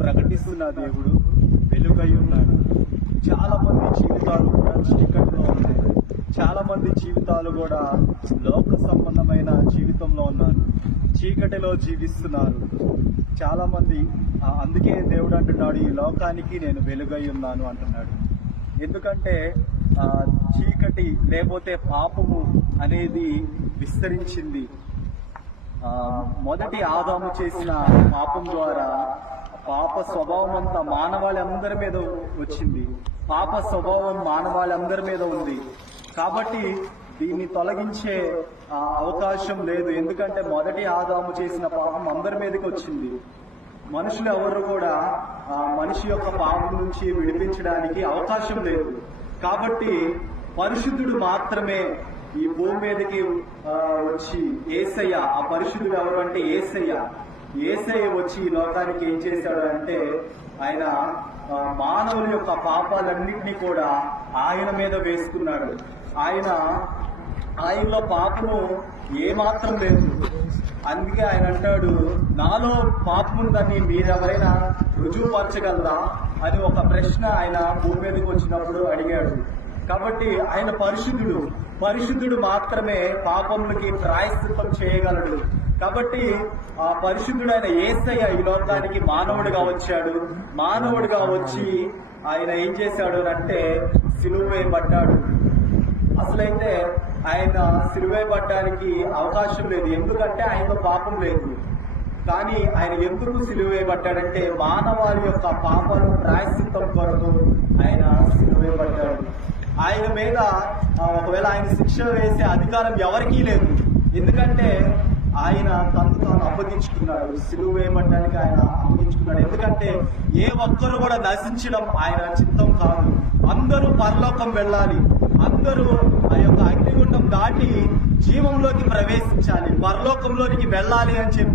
ప్రకటిస్తున్న దేవుడు వెలుగై ఉన్నాడు. చాలా మంది జీవితాలు కూడా చీకటిలో ఉన్నాయి. చాలా మంది జీవితాలు కూడా లోక సంబంధమైన జీవితంలో ఉన్నారు, చీకటిలో జీవిస్తున్నారు చాలా మంది. అందుకే దేవుడు అంటున్నాడు, ఈ లోకానికి నేను వెలుగై ఉన్నాను అంటున్నాడు. ఎందుకంటే చీకటి లేకపోతే పాపము అనేది విస్తరించింది. మొదటి ఆదాము చేసిన పాపం ద్వారా పాప స్వభావం అంతా మానవాళి మీద వచ్చింది. పాప స్వభావం మానవాళి మీద ఉంది. కాబట్టి దీన్ని తొలగించే అవకాశం లేదు. ఎందుకంటే మొదటి ఆదాము చేసిన పాపం అందరి మీదకి వచ్చింది. మనుషులు ఎవరు కూడా మనిషి యొక్క పాపం నుంచి విడిపించడానికి అవకాశం లేదు. కాబట్టి పరిశుద్ధుడు మాత్రమే ఈ భూమి మీదకి వచ్చి యేసయ్య, ఆ పరిశుద్ధుడు ఎవరు అంటే యేసయ్య వచ్చి ఈ లోకానికి ఏం చేశాడు అంటే ఆయన మానవుల యొక్క పాపాలన్నింటినీ కూడా ఆయన మీద వేసుకున్నాడు. ఆయనలో పాపము ఏమాత్రం లేదు. అందుకే ఆయన అంటాడు, నాలో పాపముందని మీరెవరైనా రుజువుపరచగలరా అని ఒక ప్రశ్న ఆయన భూమి మీదకి వచ్చినప్పుడు అడిగాడు. కాబట్టి ఆయన పరిశుద్ధుడు మాత్రమే పాపములకి ప్రాయశ్చిత్తం చేయగలడు. కాబట్టి ఆ పరిశుద్ధుడైన యేసయ్య ఈ లోకానికి మానవుడిగా వచ్చాడు. మానవుడిగా వచ్చి ఆయన ఏం చేశాడు అంటే సిలువ వేయబడ్డాడు. అసలైతే ఆయన సిలువ వేయబడ్డానికి అవకాశం లేదు, ఎందుకంటే ఆయనలో పాపం లేదు. కానీ ఆయన ఎందుకు సిలువ వేయబడ్డాడంటే మానవాళి యొక్క పాపాలను ప్రాయశ్చిత్తం కొరకు ఆయన సిలువ వేయబడ్డాడు. ఆయన మీద ఒకవేళ ఆయన శిక్ష వేసే అధికారం ఎవరికీ లేదు. ఎందుకంటే ఆయన తాను అప్పగించుకున్నాడు, సిలువ వేయబడ్డానికి ఆయన అప్పగించుకున్నాడు. ఎందుకంటే ఏ ఒక్కరు కూడా నశించడం ఆయన చిత్తం కాదు. అందరూ పరలోకం వెళ్ళాలి, అందరూ ఆ యొక్క అగ్నిగుండం దాటి జీవంలోకి ప్రవేశించాలి, పరలోకంలోనికి వెళ్ళాలి అని చెప్పి